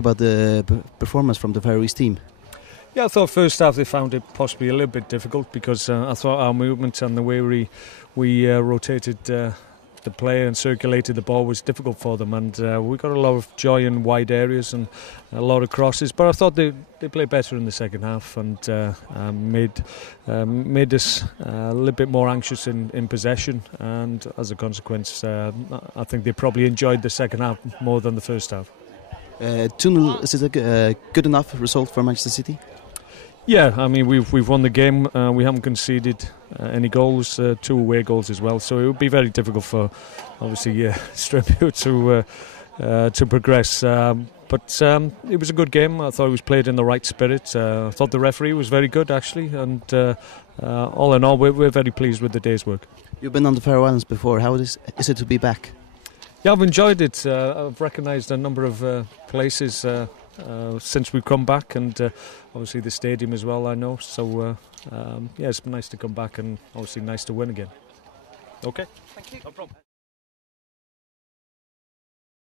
about the performance from the Faroese team? Yeah, I thought first half they found it possibly a little bit difficult because I thought our movement and the way we rotated the play and circulated the ball was difficult for them, and we got a lot of joy in wide areas and a lot of crosses. But I thought they played better in the second half and made us a little bit more anxious in possession, and as a consequence, I think they probably enjoyed the second half more than the first half. 2-0, is it a good enough result for Manchester City? Yeah, I mean we've won the game. We haven't conceded any goals, 2 away goals as well. So it would be very difficult for, obviously, Strømsgodset to progress. But it was a good game. I thought it was played in the right spirit. I thought the referee was very good actually, and all in all, we're very pleased with the day's work. You've been on the Faroe Islands before. How is it to be back? Yeah, I've enjoyed it. I've recognised a number of places since we've come back, and obviously the stadium as well, I know. So yeah, it's been nice to come back, and obviously nice to win again. Okay, Thank you. No problem.